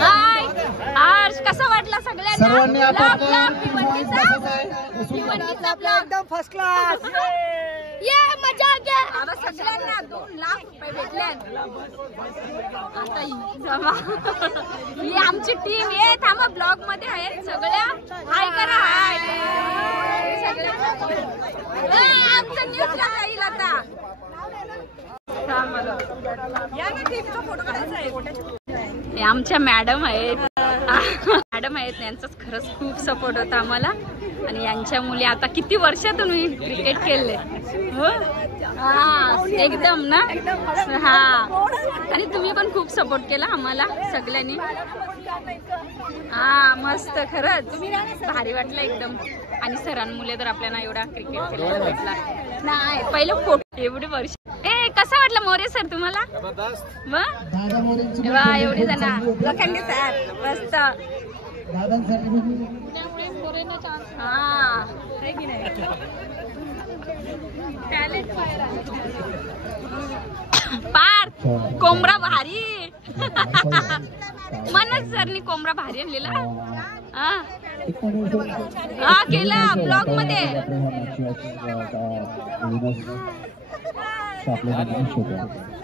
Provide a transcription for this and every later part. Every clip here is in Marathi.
हाय हर्ष, कसा वाटला सगळ्यांना? एकदम फर्स्ट क्लास, ये मजा आ गया. आता सगळ्यांना 2 लाख रुपये भेटले. आता ही आमची टीम आहे, थांबा ब्लॉग मध्ये आहेत सगळ्या. हाय करा, हाय. आमचा न्यूज राहील आता. हे आमच्या मॅडम आहेत. मॅडम आहेत, यांचाच खरंच खूप सपोर्ट होता आम्हाला. आणि यांच्या मुली आता किती वर्षातून मी क्रिकेट खेळले. हा एकदम ना. हा आणि तुम्ही पण खूप सपोर्ट केला आम्हाला सगळ्यांनी. हा मस्त, खरंच भारी वाटलं एकदम. आणि सरांमुळे तर आपल्याला एवढा क्रिकेट खेळायला भेटला नाही. पहिलं फोटो एवढे वर्ष. कसा वाटलं मोरे सर तुम्हाला? एवढे जण लोखंडे सर मस्त. पार कोंबडा भारी. मनोज सरनी कोंबडा भारी आणलेला. हा केला ब्लॉग मध्ये.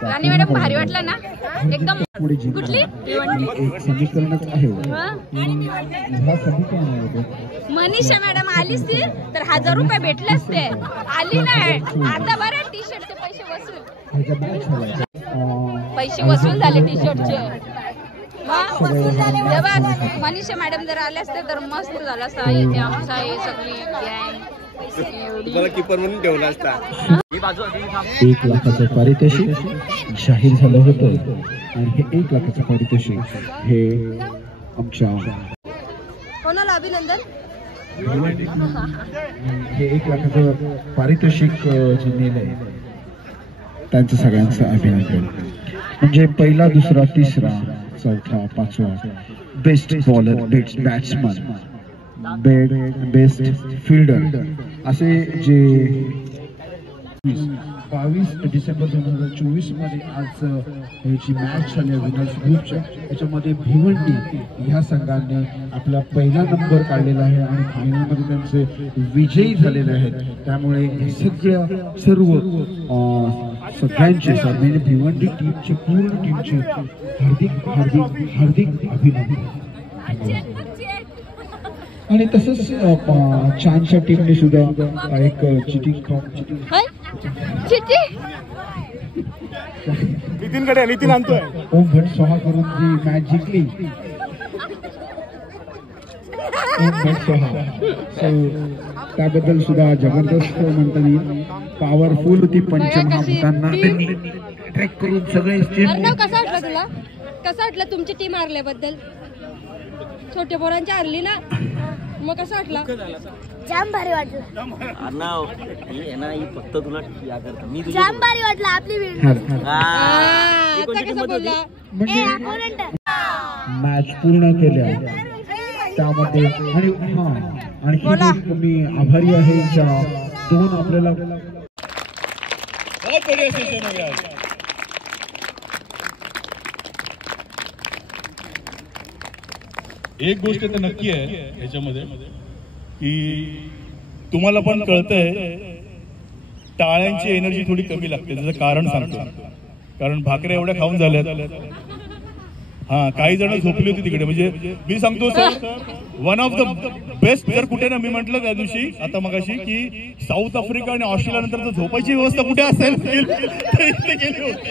राणी मॅडम भारी वाटला ना एकदम. कुठली मनीषा मॅडम आलीच ती तर 1000 रुपये भेटलेच. ते आली नाही आता. बरं टी शर्टचे पैसे वसूल झाले टी शर्टचे. जेव्हा मनीषा मॅडम जर आले असते तर मस्त झालं असता. इथे आमचा हे सगळी गँग कीपर म्हणून ठेवला असता. 1 लाखाचं पारितोषिक जाहीर झालं होतं. आणि हे 1 लाखाचं पारितोषिक हे आमच्या कोणाला अभिनंदन. हे 1 लाखाचं पारितोषिक जे नेलंय त्यांचं सगळ्यांचं अभिनंदन. म्हणजे पहिला, दुसरा, तिसरा, चौथा, पाचवा, best bowler, best batsman, best fielder असे जे 22 डिसेंबर 2024 मध्ये आज ह्याची मॅच झाली विनर्स ग्रुपच्या. याच्यामध्ये भिवंडी ह्या संघाने आपला पहिला नंबर काढलेला आहे आणि फायनलमध्ये त्यांचे विजयी झालेले आहेत. त्यामुळे हे सगळ्यांचे म्हणजे भिवंडी टीमचे पूर्ण टीमचे हार्दिक हार्दिक हार्दिक अभिनंदन. आणि तसंच छानशा टीमने सुद्धा एक चिटिंग नितीन आणतोय ओम भट सोहा करून जी मॅच जिंकली. ओम भट सोहा त्याबद्दल सुद्धा जबरदस्त म्हणता येईल. पॉवरफुल होती. पंचमहाभूतांना त्यांनी ट्रॅक करून सगळे. कसा वाटलं तुला? कसं वाटलं तुमची टीम हारल्याबद्दल? छोटे पोरांची हारली ना, मग कसं वाटलं? जाम भारी वाटलं. अर्णव हे ना ही फक्त तुला या करता. मी जाम भारी वाटलं आपली आता कसं बोलला? मॅच पूर्ण केल्या त्यामध्ये. आणि मी आभारी आहे ज्या 2 आपल्याला एक गोष्ट तर नक्की आहे ह्याच्यामध्ये की तुम्हाला पण कळतंय टाळ्यांची एनर्जी थोडी कमी लागते. त्याचं कारण सांगतो. कारण भाकऱ्या एवढ्या खाऊन झाल्यात. हा काही जण झोपली होती तिकडे. म्हणजे मी सांगतो sir, one of the best जर कुठे ना, मी म्हटलं त्या दिवशी आता मगाशी की साऊथ आफ्रिका आणि ऑस्ट्रेलिया नंतर जर झोपायची व्यवस्था कुठे असेल इथे गेले होते.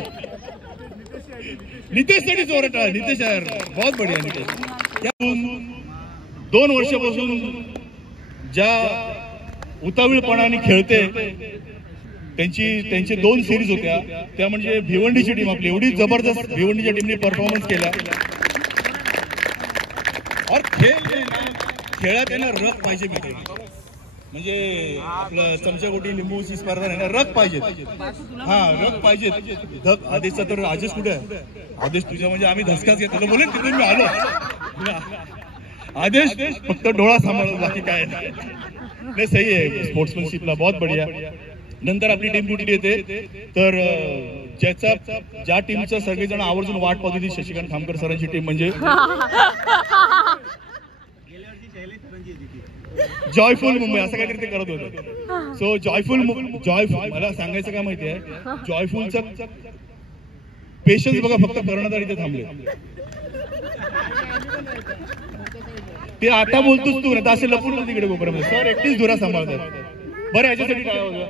नितेश साठी जोरात आहे. नितेश यार बहुत बढिया. नितेश 2 वर्षापासून ज्या उतावीळपणाने खेळते, त्यांचे 2 सिरीज होत्या त्या म्हणजे भिवंडीची टीम आपली एवढी जबरदस्त भिवंडीच्या टीमने परफॉर्मन्स केला. और खेळात आहे ना रग पाहिजे. म्हणजे आपलं चमच्यागोटी लिंबूची स्पर्धा आहे ना, रग पाहिजे. हा रग पाहिजे. आदेशचा तर आदेश कुठे आहे? आदेश तुझ्या म्हणजे आम्ही धसकाच घेतला बोलेन तिथे मी आलो. आदेश फक्त डोळा सांभाळतो बाकी काय नाही. सही आहे. स्पोर्ट्समॅनशिपला बहुत बढिया. नंतर आपली टीम कुठली येते तर ज्या टीमचं सगळेजण आवर्जून वाट पाहत होती शशिकांत खामकर सरांची टीम म्हणजे जॉयफुल मुंबई असं काहीतरी ते करत होते. सो जॉयफुल मला सांगायचं काय माहिती आहे, जॉयफुलचं पेशन्स बघा, फक्त कर्णधार इथे थांबले. ते आता बोलतोस तू ना, असे लपून तिकडे गोपर्यामध्ये सर एकटीच धुरा सांभाळतात. बरं याच्यासाठी काय होतं,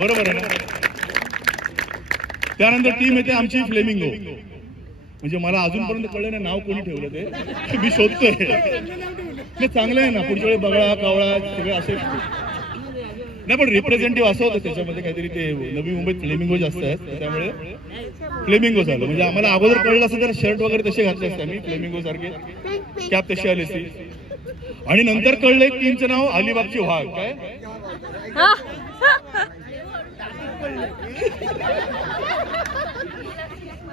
बरोबर आहे ना. त्यानंतर टीम येते आमची फ्लेमिंगो. म्हणजे मला अजूनपर्यंत कळलं नाही नाव कोणी ठेवलं ते, मी शोधतोय. ते चांगलं आहे ना, पुढच्या वेळी बगळा कावळा सगळे असे नाही, पण रिप्रेझेंटेटिव्ह असं होतं त्याच्यामध्ये काहीतरी. ते नवी मुंबईत फ्लेमिंगो जास्त आहेत त्यामुळे फ्लेमिंगो झालं. म्हणजे आम्हाला अगोदर कळलं असं तर शर्ट वगैरे तसे घातले असते आम्ही, फ्लेमिंगो सारखे कॅप तशी आली असती. आणि नंतर कळलं एक टीमचं नाव अलिबागची वाघ.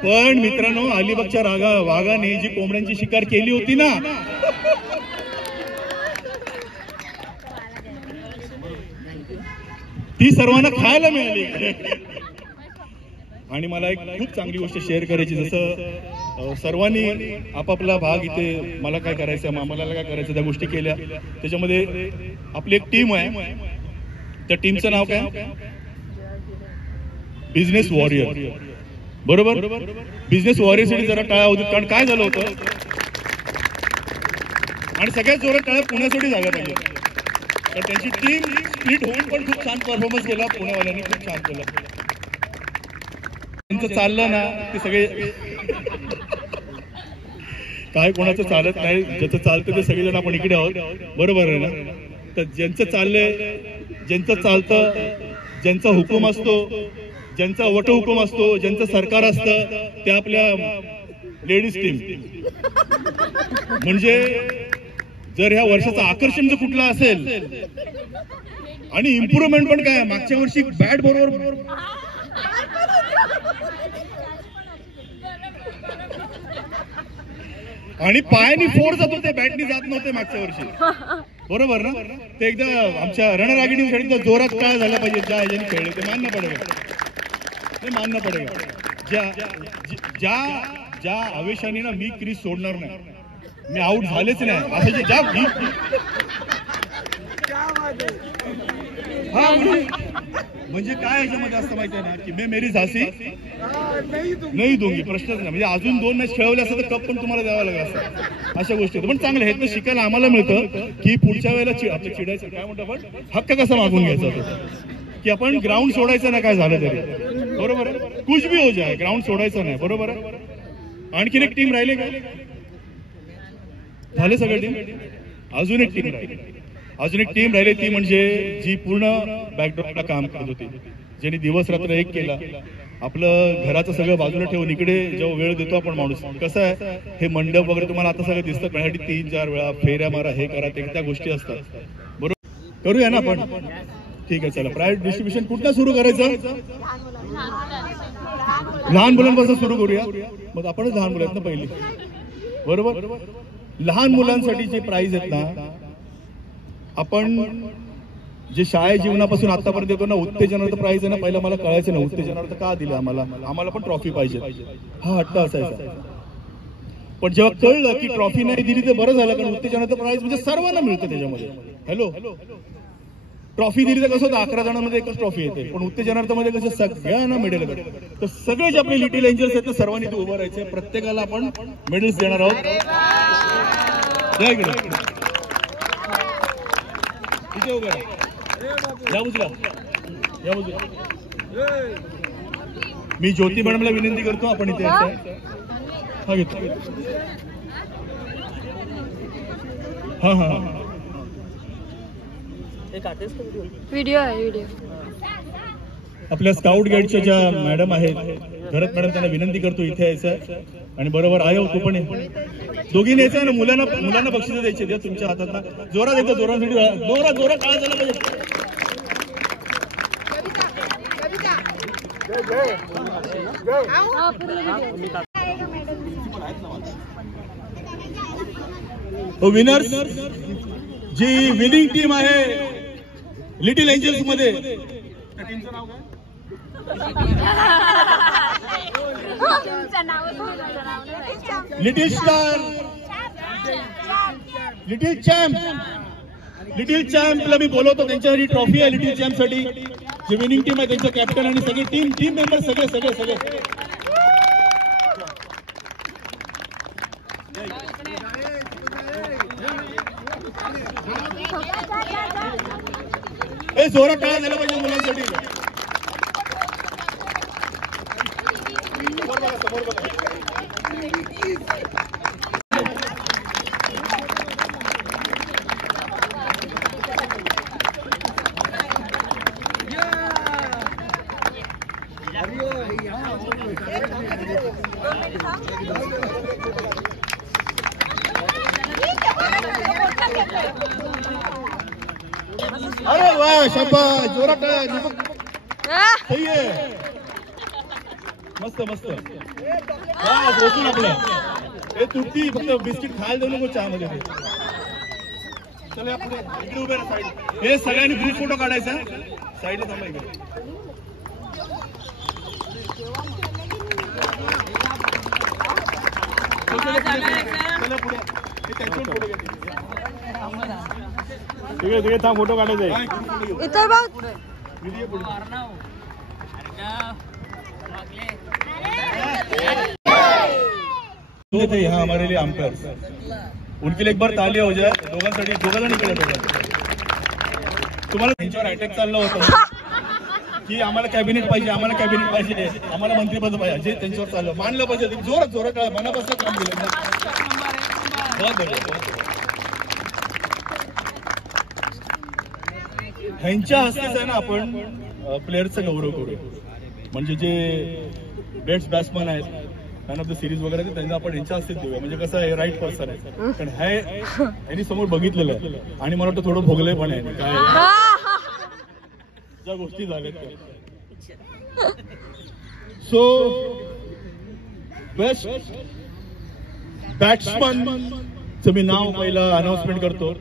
काय पण मित्रांनो, अलिबागच्या वाघाने जी कोंबड्यांची शिकार केली होती ना, ती सर्वांना खायला मिळाली. आणि मला एक खूप चांगली गोष्ट शेअर करायची, जसं सर्वांनी आपापला भाग इथे मला काय करायचं, मामाला काय करायचं त्या गोष्टी केल्या. त्याच्यामध्ये आपली एक टीम आहे, त्या टीमचं नाव काय, बिझनेस वॉरियर. बरोबर, बिझनेस वॉरियरसाठी जरा टाळ्या होती, कारण काय झालं होतं, आणि सगळ्यात जोरात टाळ्या पुण्यासाठी झाल्या पाहिजे. तर त्यांची टीम स्प्लिट होऊन पण खूप छान परफॉर्मन्स केला, पुण्यावाल्यांनी खूप छान केलं. त्यांचं चाललं ना ते सगळे काय कोणाचं चालत नाही, ज्याचं चालतं ते सगळेजण आपण इकडे आहोत. बरोबर आहे ना. तर ज्यांचं चाललंय, ज्यांचं चालतं, ज्यांचा हुकूम असतो, ज्यांचा वटहुकूम असतो, ज्यांचं सरकार असतं, ते आपल्या लेडीज टीम. म्हणजे जर ह्या वर्षाचं आकर्षण जर कुठलं असेल, आणि इम्प्रुव्हमेंट पण काय, मागच्या वर्षी बॅट बरोबर आणि पायानी फोर जात होते, बॅटनी जात नव्हते मागच्या वर्षी. बरोबर ना. ते एकदा आमच्या रणरागिणीसाठी जोरात काय झाला पाहिजे, ज्या ह्याच्याने खेळले ते मानणं पडेल. ज्या आवेशाने ना मी क्रीज सोडणार नाही, मी आउट झालेच नाही असं ज्या म्हणजे काय याच्यामध्ये असतं माहिती आहे ना, की मी मेरी झाशी नाही दूंगी, प्रश्नच नाही. म्हणजे अजून 2 मॅच खेळवले असतं तर कप पण तुम्हाला द्यावा लागला असता. अशा गोष्टी पण चांगल्या आहेत. शिकायला आम्हाला मिळतं की पुढच्या वेळेला आपलं चिडायचं काय म्हणतो आपण, हक्क कसा मागून घ्यायचा होता, की आपण ग्राउंड सोडायचं ना काय झालं तरी. बरोबर आहे, कुछ भी हो जाए, ग्राउंड सोडायचं नाही. बरोबर आहे. आणखीन एक टीम राहिले काय, झाले सगळे टीम. अजून एक टीम राहिली, ती म्हणजे जी पूर्ण बॅकड्रॉपला काम करत होती, ज्यांनी दिवस रात्र एक केला. आपलं घराचं सगळं बाजूला ठेवून इकडे जेव्हा वेळ देतो आपण माणूस, कसं आहे हे मंडप वगैरे तुम्हाला आता सगळं दिसतं, त्यासाठी 3-4 वेळा फेऱ्या मारा, हे करा, ते त्या गोष्टी असतात. बरोबर, करूया ना आपण. ठीक आहे, चला. प्रायव्हेट डिस्ट्रीब्युशन कुठलं सुरू करायचं, लहान मुलांपासून सुरू करूया. मग आपणच लहान मुलं आहेत ना पहिली. बरोबर, लहान मुलांसाठी जे प्राइज आहेत ना, आपण जे शाळे जीवनापासून आतापर्यंत येतो ना, उत्तेजनार्थ प्राइज आहे ना, पहिला मला कळायचं ना उत्तेजनार्थ का दिलं आम्हाला पण ट्रॉफी पाहिजे, हा हट्ट असायचा. पण जेव्हा कळलं की ट्रॉफी नाही दिली तर बरं झालं, कारण उत्तेजनार्थ प्राइज म्हणजे सर्वांना मिळतं त्याच्यामध्ये. हॅलो, ट्रॉफी दिली तर कसं होतं, 11 जणांमध्ये एकच ट्रॉफी येते, पण उत्तेजनार्थ मध्ये कसं सगळ्यांना मेडल येतं. तर सगळे जे आपले लिटिल एंजल्स आहेत ना, सर्वांनी ते उभं राहायचे, प्रत्येकाला आपण मेडल्स देणार आहोत. इथे उभं राहा, या बाजूला. मी ज्योती मॅडमला विनंती करतो, आपण इथे हा घेतो. हा व्हिडिओ आहे, व्हिडिओ. आपल्या स्काउट गाईडच्या ज्या मॅडम आहेत, भरत मॅडम, त्यांना विनंती करतो इथे यायचं. आणि बरोबर आहे, तू पण दोघीने यायचं ना. मुलांना बक्षीस द्यायचे, द्या तुमच्या हातात ना. जोरात येतं, जोरात काय झालं पाहिजे. विनर्स, जी विनिंग टीम आहे लिटिल एंजल्स मध्ये लिटिल स्टार, लिटिल चॅम्पला मी बोलवतो. त्यांच्यासाठी ट्रॉफी आहे लिटिल चॅम्प साठी. जे विनिंग टीम आहे त्यांचं कॅप्टन आणि सगळे टीम मेंबर सगळे. हे जोरात टाळ्या झाल्या पाहिजे मुलांसाठी. समोर बघा. अरे वा, शाबास, जोरात सही आहे. मस्त रोखून आपलं हे तुटती. फक्त बिस्किट खायला देऊ नको चहामध्ये. चला पुढे इकडे उभे राहा. साईड हे सगळ्यांनी ग्रुप फोटो काढायचा. साईडला थांबा इकडे. चला पुढे. तिकडे फोटो काढायचा आहे. इतर बघ. यहाँ हमारे लिए अंपायर्स, उनके लिए एक बार तालियां हो जाए. दोघांसाठी दोघांना केलं. तुम्हाला त्यांच्यावर अटॅक चालला होता की आम्हाला कॅबिनेट पाहिजे, आम्हाला मंत्रिपद पाहिजे. जे त्यांच्यावर चाललं मानलं पाहिजे. जोरात मनापासून काम केलं. ह्यांच्या हस्तेच आहे ना आपण प्लेयरचा गौरव करू. म्हणजे जे बेस्ट बॅट्समन आहेत, मॅन ऑफ द सिरीज वगैरे, त्यांना आपण यांच्या हस्तेच देऊया. म्हणजे कसं आहे, राईट पर्सन आहे. कारण ह्यांनी समोर बघितलेलं आहे आणि मला वाटतं थोडं भोगलंय पण आहे. काय ज्या गोष्टी झाल्यात. सो बेस्ट बॅट्समनचं मी नाव पहिलं अनाउन्समेंट करतो.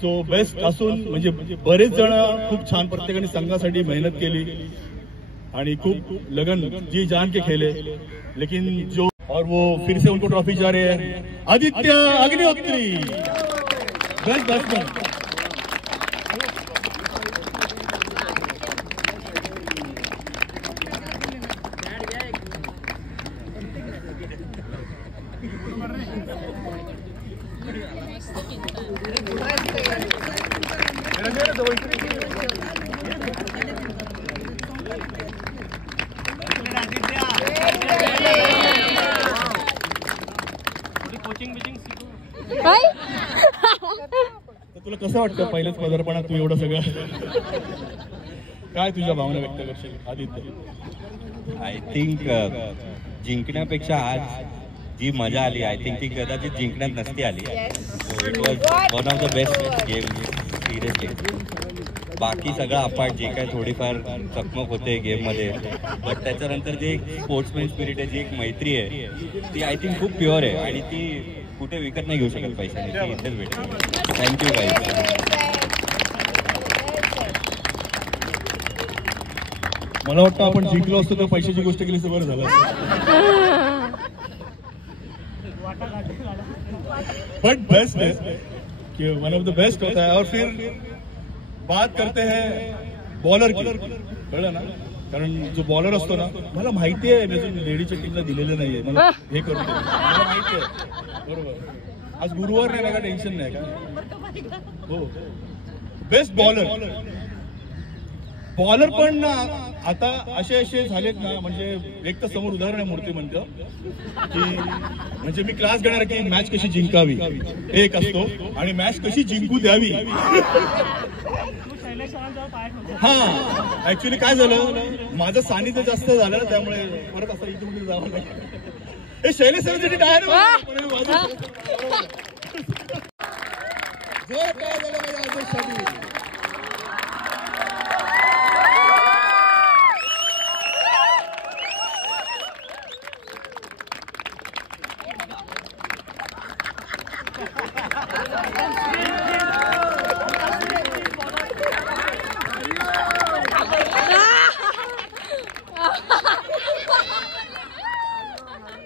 जो बेस्ट असून म्हणजे बरेच जण खूप छान प्रत्येकाने संघासाठी मेहनत केली आणि खूप लगन जी जान के खेले. लेकिन जो और वो फिर से उनको ट्रॉफी जा रहे हैं. Aditya Agnihotri, best batsman. तुला कसं वाटतं पहिल्याच पदार्पणात तू एवढं सगळं? काय तुझ्या भावना व्यक्त करशील आदित्य? आय थिंक जिंकण्यापेक्षा आज जी मजा आली, आय थिंक ती कदाचित जिंकण्यात नसती आली. It was one of the best game seriously. बाकी सगळं अपार्ट जे काय थोडीफार चकमक होते गेममध्ये, बट त्याच्यानंतर जे एक स्पोर्ट्समॅन स्पिरिट आहे, जी एक मैत्री आहे, ती आय थिंक खूप प्युअर आहे आणि ती कुठे विकत नाही घेऊ शकत पैशाने. ती इथेच भेटते. Thank you guys. मला वाटतं आपण जिंकलो असतो तर पैशाची गोष्ट केली तर बरं झालं. बट बेस्ट है कि वन ऑफ द बेस्ट होता है. और फिर बात करते हैं बॉलर की. कळलं ना? कारण जो बॉलर असतो ना, मला माहिती आहे मी लेडीच्या टीमला दिलेलं नाहीये. मला हे करतो, मला माहिती आहे. बरोबर. आज गुरुवार नाही का, टेन्शन नाही का? हो. बेस्ट बॉलर पण आता असे झालेत ना, म्हणजे एक तर समोर उदाहरण आहे मूर्ती म्हणतं की म्हणजे मी क्लास घेणार की मॅच कशी जिंकावी एक असतो आणि मॅच कशी जिंकू द्यावी. हा ऍक्च्युली काय झालं, माझं सानिध्य जास्त झालं ना, त्यामुळे परत असं इथून जावं लागलं. हे शैलेश सरांसाठी टायर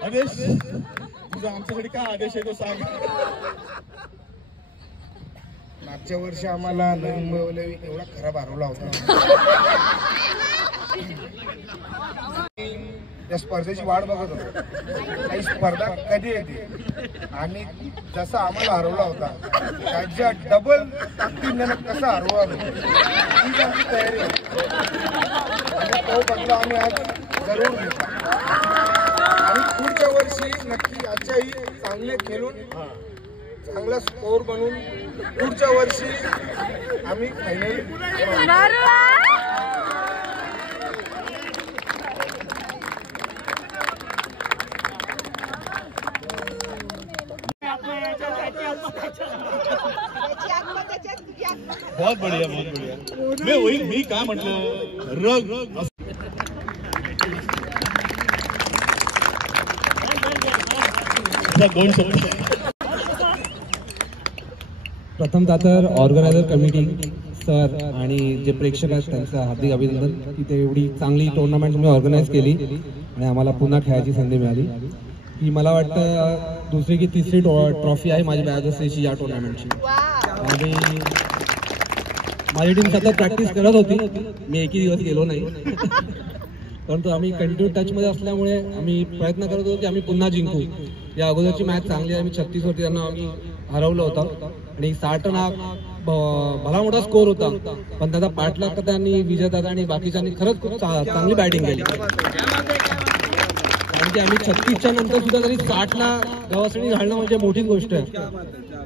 आदेश तुझा आमच्यासाठी काय आदेश आहे तो सांग. मागच्या वर्षी आम्हाला नवी मुंबईला एवढा खराब हरवला होता. त्या स्पर्धेची वाट बघत होतो काही स्पर्धा कधी येते आणि जसा आम्हाला हरवला होता त्याच्या डबल ताकदीने कसा हरवा ही आमची तयारी होती आणि तो बदला आम्ही आज जरूर घेतला आणि पुढच्या वर्षी नक्की आजच्याही चांगले खेळून चांगला स्कोर बनवून पुढच्या वर्षी आम्ही फायनल. बहुत बढ़िया बहुत बढ़िया. मी काय म्हटलं रग दोन शब्द. प्रथमतः तर ऑर्गनायझर कमिटी सर आणि जे प्रेक्षक आहेत त्यांचं हार्दिक अभिनंदन. तिथे एवढी चांगली टुर्नामेंट तुम्ही ऑर्गनाईज केली आणि आम्हाला पुन्हा खेळायची संधी मिळाली. ही मला वाटतं दुसरी की तिसरी ट्रॉफी आहे माझी बॅज असेची या टुर्नामेंटची. आणि माझी टीम सतत प्रॅक्टिस करत होती. मी एकही दिवस गेलो नाही परंतु आम्ही कंटिन्यू टचमध्ये असल्यामुळे आम्ही प्रयत्न करत होतो की आम्ही पुन्हा जिंकू. या अगोदरची मॅच चांगली आहे. आम्ही 36 वरती त्यांना आम्ही हरवलं होतं आणि 60 रन हा भला मोठा स्कोर होता पण त्याचा पाठलाग करता आणि विजयदादा आणि बाकीच्यांनी खरंच खूप चांगली बॅटिंग केली. कारण की आम्ही 36च्या नंतर सुद्धा तरी 60ला गवसणी घालणं म्हणजे मोठीच गोष्ट आहे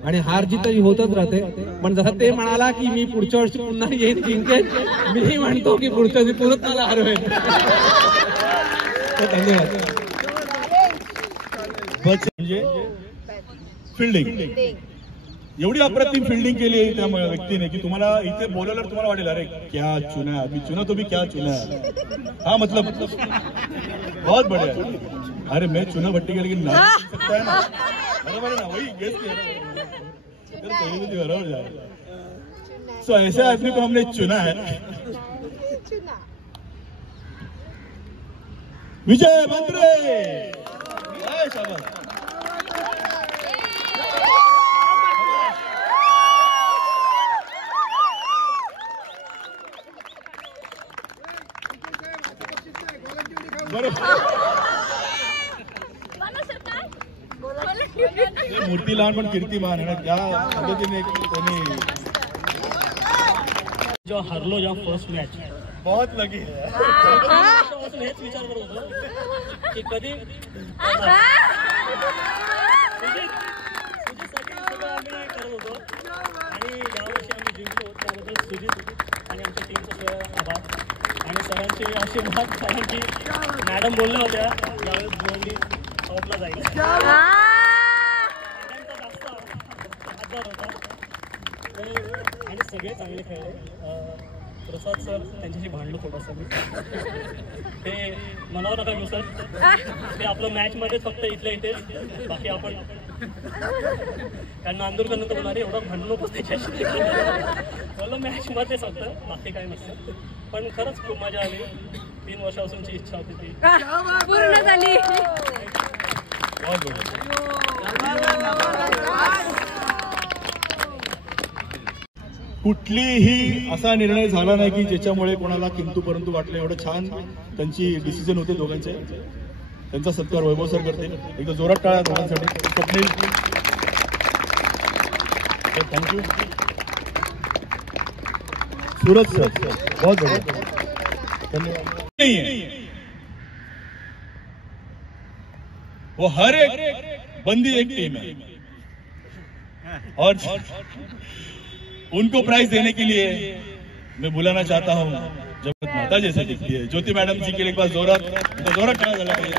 आणि हार जीत ही होतच राहते. पण जसं ते म्हणाला की मी पुढच्या वर्षी पुन्हा येईन जिंकेन मी म्हणतो की पुढच्या वर्षी पुरत मला हरवेन. धन्यवाद. म्हणजे फिल्डिंग एवढी अप्रतिम फिल्डिंग केली आहे त्या व्यक्तीने की तुम्हाला इथे बोलवल्यावर तुम्हाला वाटेल अरे क्या चुना अभी चुना तो भी क्या चुना. हा मतलब बहुत बढ़िया. अरे मैं चुना भट्टी के लेकिन ना सकता है ना. बराबर है ना वही गेस बराबर जाएगा. सो ऐसे आदमी को हमने चुना है. विजय मंत्रे. शाबाश. मूर्ती लहान पण कीर्तिमान आहे ना त्या पद्धतीने त्यांनी जो हरलो जेव्हा फर्स्ट मॅच बहुत लगी हेच विचार करत होतो की कधी आम्ही करत होतो आणि यावर्षी आम्ही जिंकलो त्याबद्दल सुजित आणि आमच्या टीमचा आभार आणि सरांचे आशीर्वाद. कारण की मॅडम बोलल्या होत्या यावेळेस भिवंडी टॉपला जाईल. जास्त आधार होता आणि सगळे चांगले खेळले. प्रसाद सर त्यांच्याशी भांडलो थोडंसं मी. ते मनावर नका घेऊ सर. ते आपलं मॅचमध्ये फक्त इथल्या इथेच बाकी आपण त्यांना आंदोलन नंतर होणार एवढं भांडू नकोस त्याच्याशी. बोललो मॅचमध्येच फक्त बाकी काय नसतं. पण खरंच खूप मजा आली. 3 वर्षापासूनची इच्छा होती ती पूर्ण झाली. कुठलीही असा निर्णय झाला नाही की ज्याच्यामुळे कोणाला किंतु परंतु वाटलं. एवढं छान त्यांची डिसिजन होते दोघांचे. त्यांचा सत्कार वैभव सर करते. एकदा जोरात टाळ्या दोघांसाठी. स्वप्नील थँक्यू. सूरज सर बहुत बढिया धन्यवाद. नहीं है वो हर एक बंदी एक टीम है और उनको प्राइज देने के लिए मैं बुलाना चाहता हूं जब माता जैसे दिखती है ज्योति मैडम जी के लिए एक बार जोरात खड़ा झाला पाहिजे.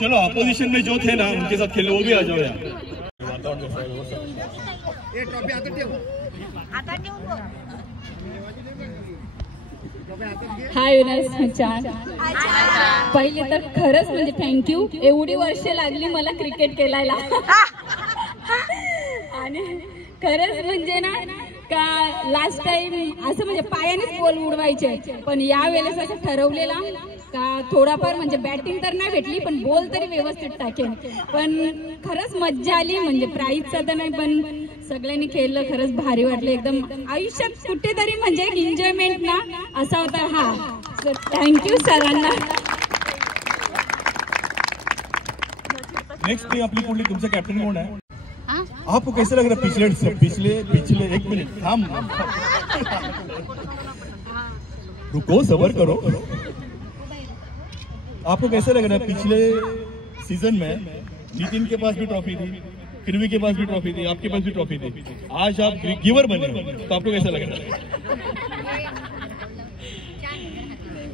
चलो अपोजिशन में जो थे ना उनके साथ खेले वो भी आ जाओ यार. हाय युनस छान. पहिले तर खरंच म्हणजे थँक्यू. एवढी वर्ष लागली मला क्रिकेट खेळायला आणि खरंच म्हणजे ना का लास्ट टाइम असं म्हणजे पायानेच बॉल उडवायचे, पण या वेळेस असं ठरवलेला का थोडाफार म्हणजे बॅटिंग तर नाही भेटली पण बॉल तरी व्यवस्थित टाकेन. पण खरंच मज्जा आली, म्हणजे प्राईजचा तर नाही पण सगळ्यांनी खेळलं, खरंच भारी वाटलं. एकदम आयुष्यात कुठेतरी म्हणजे एक एन्जॉयमेंट ना असा होता हा. सर थँक्यू सरांना. नेक्स्ट टीम अपनी कुठली, तुमचा कॅप्टन कोण आहे? आपको कैसे लग रहा है पिछले एक मिनट थाम, रुको सबर करो. आपको कैसे लग रहा है पिछले सीजन में नितिन के पास भी ट्रॉफी थी, किरवी के पास भी ट्रॉफी थी, आपके पास भी ट्रॉफी थी, आज आप गिवर बने हो, तो आपको कैसा लग रहा है?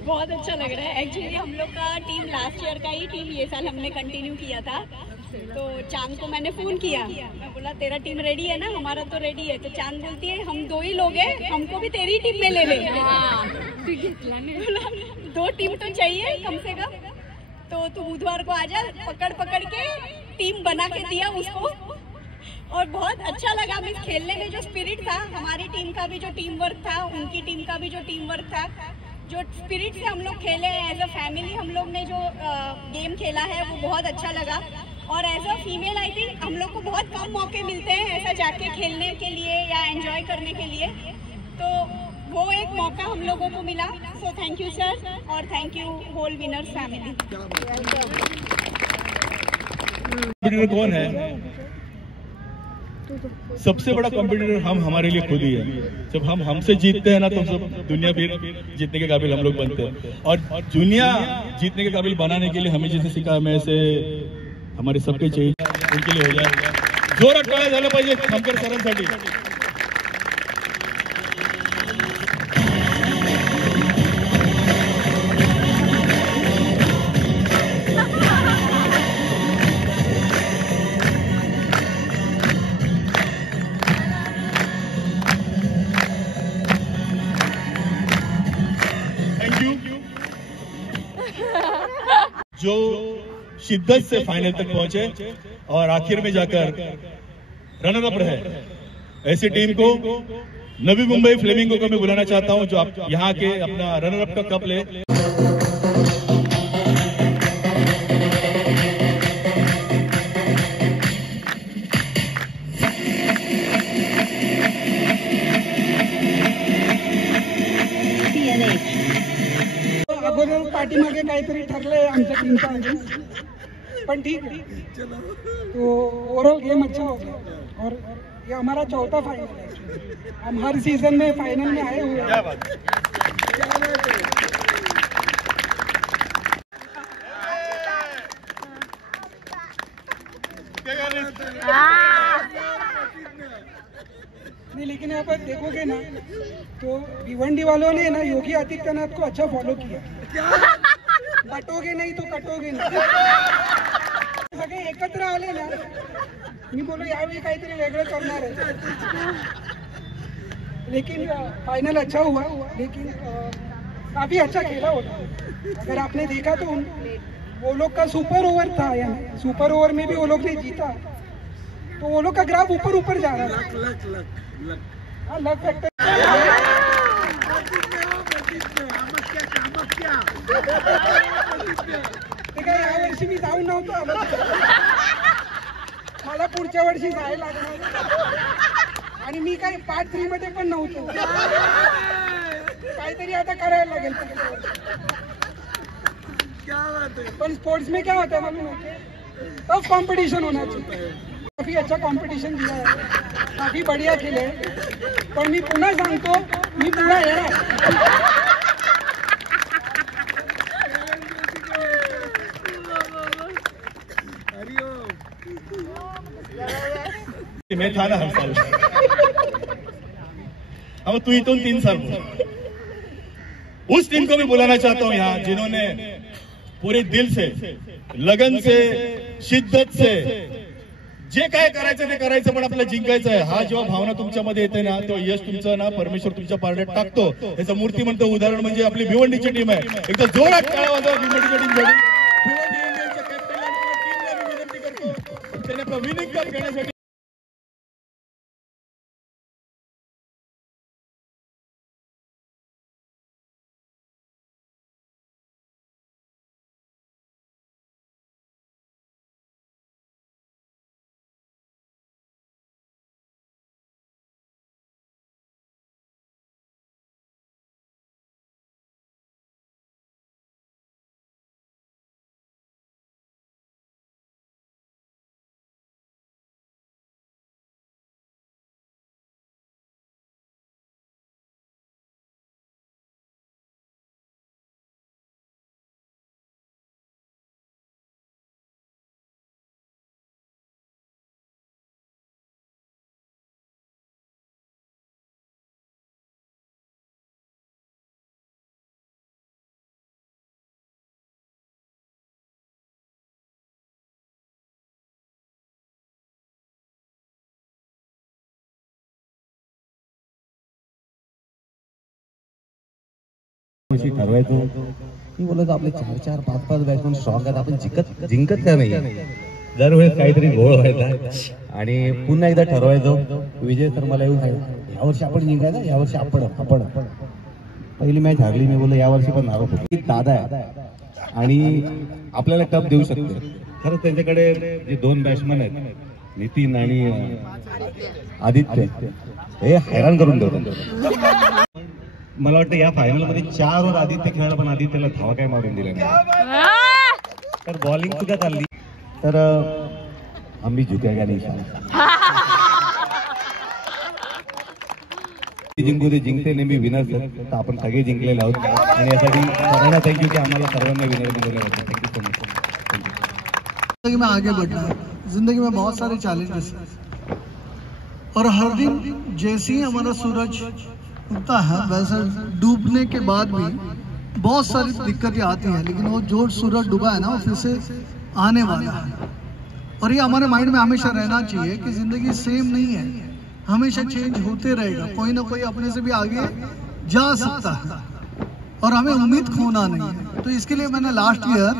बहुत अच्छा लग रहा है. एक्चुअली हम लोग का टीम लास्ट ईयर का ही टीम ये साल हमने कंटिन्यू किया था. तो चांद को मैंने फोन किया, मैं बोला तेरा टीम रेडी है ना? हमारा तो रेडी है. तो चांद बोलती है हम 2 ही लोग हैं, हमको भी तेरी टीम में ले ले. दो टीम तो चाहिए कम से कम. तो तू बुधवार को आजा, पकड़ के टीम बना के दिया उसको. और बहुत अच्छा लगा. मिस खेलने में जो स्पिरिट था, हमारी टीम का भी जो टीम वर्क था, उनकी टीम का भी जो टीम वर्क था, जो स्पिरिट से हम लोग खेले एज अ फैमिली, हम लोग ने जो गेम खेला है वो बहुत अच्छा लगा. और as a female I think हम लोग को बहुत कम मौके मिलते हैं ऐसा जाके खेलने के लिए या एंजॉय करने के लिए. तो वो एक मौका हम लोगों को मिला. सो थैंक यू सर और thank you whole winners family. कौन है? सबसे बड़ा कॉम्पिटिटर हम हमारे लिए खुद ही है. जब हम हमसे जीतते हैं ना तो सब दुनिया फिर जीतने के काबिल हम लोग बनते हैं. और दुनिया जीतने के काबिल बनाने के लिए हमें जैसे सिखा मैं से हमारे सबके चाहिए, उनके लिए हो जाए. जोरात टाळ्या झाल्या पाहिजे खामकर सरांसाठी. जो शिद्दत से फाइनल तक पहुंचे और आखिर में जाकर रनर अप रहे, ऐसी टीम को नवी मुंबई फ्लेमिंगो को मैं बुलाना चाहता हूं, जो आप यहां के अपना रनर अप का कप ले. अगोदर पाठीमागे काहीतरी ठरलंय आमच्या टीमचा अजून, पण ठीक है. तो ओवरऑल गेम अच्छा हो गया और ये हमारा चौथा फाइनल है. हम हर सीजन में फाइनल में आए हुए हैं. नहीं लेकिन यहाँ पर देखोगे ना तो भिवंडी वालों ने ना योगी आदित्यनाथ को अच्छा फॉलो किया. बटोगे नहीं तो कटोगे नहीं. सगळे एकत्र आले ना, मी बोलो यावेळी काहीतरी वेगळं करणार आहे. लेकिन फाइनल अच्छा हुआ, लेकिन काफी अच्छा खेला होता. अगर आपने देखा तो वो लोग का सुपर ओवर था, यानी सुपर ओवर में भी वो लोग ने जीता, तो वो लोग का ग्राफ ऊपर जा रहा था. हाँ लक फैक्टर. या वर्षी मी जाऊन नव्हतो आलो, मला पुढच्या वर्षी जायला लागणार आणि मी काही पार्ट 3 मध्ये पण नव्हतो. काहीतरी आता करायला लागेल. पण स्पोर्ट्स में क्या होता है मालूम है, टफ कंपटीशन होना चाहिए. काफी अच्छा कंपटीशन दिया है, काफी बढ़िया खेले. पण मी पुन्हा सांगतो, मी पुन्हा येणार. मैं था ना हर साल. अब तू ही तो 3 साल. उस टीम को भी बुलाना चाहता हूं यहाँ, जिन्होंने पूरे दिल से, लगन से, शिद्दत से जे काय करायचं ते करायचं, पण आपल्याला जिंकायचं आहे. हा जेव्हा भावना तुमच्यामध्ये येते ना, तेव्हा यश तुमचं ना परमेश्वर तुमच्या पारड्यात टाकतो. याचं मूर्तिमंत उदाहरण म्हणजे आपली भिवंडीची टीम आहे. एकदा जोरात टाळ्या वाजवा भिवंडीच्या टीमसाठी. भिवंडी इंडियनच्या कॅप्टनला आणि टीमला मी विनंती करतो, त्यांनी आपला विनिंग कप घेण्यासाठी ठरवायचो मी बोलतो आपले 4-4, 5-5 बॅट्समन स्ट्रॉंग आहेत, आपण जिंकत का नाही. दरवेळेस काहीतरी घोळ व्हायचा आणि पुन्हा एकदा ठरवायचो. विजय सर मला येऊन सांगितलं यावर्षी आपण जिंकायचं, यावर्षी आपण पहिली मॅच हारली. मी बोललो यावर्षी पण नाव दादा आहे आणि आपल्याला कप देऊ शकतो. खरंच त्यांच्याकडे जे 2 बॅट्समन आहेत नितीन आणि आदित्य हे हैराण करून ठेवतात. मला वाटतं या फायनल मध्ये 4 ओव्हर आदित्य खेळायला पण आदित्यला धावा काय मारून दिल्या नाही. तर बॉलिंग सुद्धा चालली. तर आम्ही झुकेगा नाही. जिंकू दे, जिंकते नेहमी विनर्स. तर आपण सगळे जिंकलेले आहोत आणि यासाठी सगळ्यांना थँक्यू की आम्हाला सर्वांना विनर बनवले होते. Thank you so much. जिंदगी में आगे बढ़ना है. जिंदगी में बहुत सारे चैलेंजेस हैं और हर दिन जैसे ही हमारा सूरज उगता है वैसे डूबने के बाद भी बहुत सारी दिक्कतें आती हैं, लेकिन वो जो सूरज डूबा है ना वो फिर से आने वाला है. और ये हमारे माइंड में हमेशा रहना चाहिए कि जिंदगी सेम नहीं है, हमेशा चेंज होते रहेगा. कोई ना कोई अपने से भी आगे जा सकता है और हमें उम्मीद खोना नहीं है. तो इसके लिए मैंने लास्ट ईयर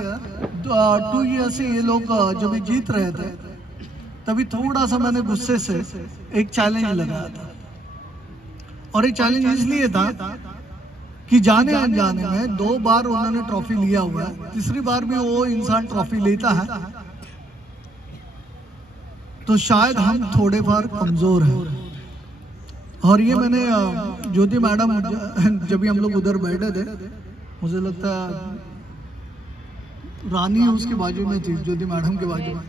2 ईयर से ये लोग जब जीत रहे थे तभी थोड़ा सा मैंने गुस्से से एक चैलेंज लगाया था. और ये चैलेंज इसलिए था कि जाने अनजाने में 2 बार उन्होंने ट्रॉफी लिया हुआ है, तीसरी बार भी वो इंसान ट्रॉफी लेता है तो शायद हम थोड़े बार कमजोर हैं. और ये मैंने ज्योति मैडम जब भी हम लोग उधर बैठे थे, मुझे लगता है रानी उसके बाजू में थी, ज्योति मैडम के बाजू में.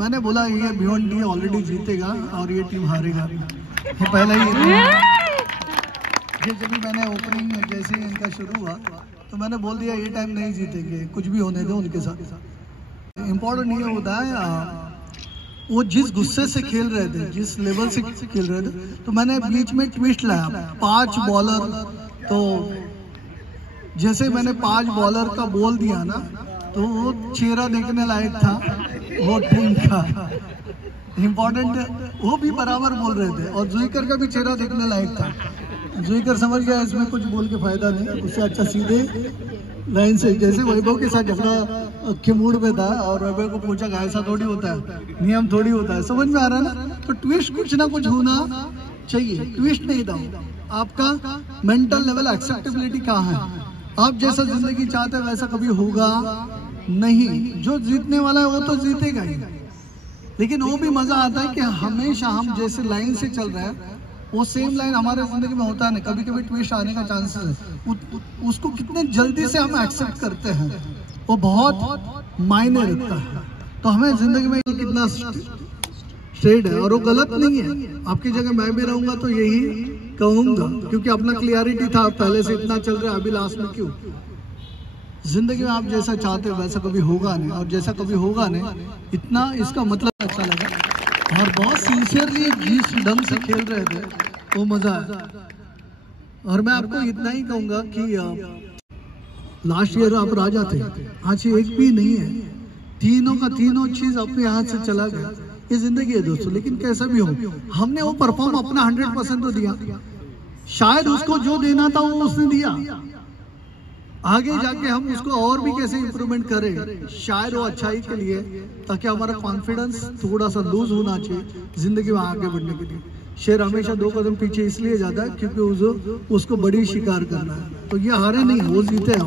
मैंने बोला ये भिवंडी ऑलरेडी जीतेगा और ये टीम हारेगा. ये पहले ही ये जब मैंने ओपनिंग जैसे ही इनका शुरू हुआ तो मैंने बोल दिया ये टाइम नहीं जीतेंगे, कुछ भी होने दो उनके साथ. इम्पोर्टेंट ये होता है वो जिस गुस्से से खेल रहे थे, जिस लेवल से खेल रहे थे, तो मैंने बीच में ट्विस्ट लाया. 5 बॉलर, तो जैसे मैंने 5 बॉलर का बोल दिया ना तो वो चेहरा देखने लायक था वो टीम का. इम्पोर्टेंट वो भी बराबर बोल रहे थे और जुईकर का भी चेहरा देखने लायक था. जुईकर समझ गया इसमें कुछ बोल के फायदा नहीं, उससे अच्छा सीधे लाइन से. जैसे वैभव के साथ झगड़ा के मूड में था और वैभव को पूछा ऐसा थोड़ी होता है, नियम थोड़ी होता है. समझ में आ रहा है ना. तो ट्विस्ट कुछ ना कुछ होना चाहिए. ट्विस्ट नहीं था, आपका मेंटल लेवल एक्सेप्टेबिलिटी कहाँ है. आप जैसा जिंदगी चाहते हैं वैसा कभी होगा नहीं. जो जीतने वाला है वो तो जीतेगा ही, लेकिन वो भी मजा आता है कि हमेशा हम जैसे लाइन से चल रहे हैं वो सेम लाइन हमारे जिंदगी में होता है ना. कभी कभी ट्विस्ट आने का चांसेस है, उसको कितने जल्दी से हम एक्सेप्ट करते हैं वो बहुत मायने रखता है. तो हमें जिंदगी में कितना स्ट्रेट है और वो गलत नहीं है. आपकी जगह मैं भी रहूंगा तो यही कहूंगा, क्योंकि अपना क्लियरिटी था पहले से इतना चल रहा है, अभी लास्ट में क्यों. जिंदगी में आप जैसा चाहते हो वैसा कभी होगा नहीं, और जैसा कभी होगा नहीं इतना इसका मतलब अच्छा लगा. और बहुत सिंसियरली जिस ढंग से खेल रहे थे वो मजा आया. और मैं आपको इतना ही कहूंगा कि लास्ट ईयर आप राजा थे, आज एक भी नहीं है. तीनों का तीनों चीज अपने हाथ से चला गया. ये जिंदगी है दोस्तों, लेकिन कैसा भी हो हमने वो परफॉर्म अपना 100% तो दिया. शायद उसको जो देना था वो उसने दिया. आगे जाके हम उसको और भी कैसे इंप्रूवमेंट करें, शायद वो अच्छाई के लिए, ताकि हमारा कॉन्फिडेंस थोड़ा सा लूज होना चाहिए जिंदगी में आगे बढ़ने के लिए. शेर हमेशा 2 कदम पीछे इसलिए जाता है क्योंकि उसको बड़ी शिकार करना है. तो ये हारे नहीं, वो जीते हैं.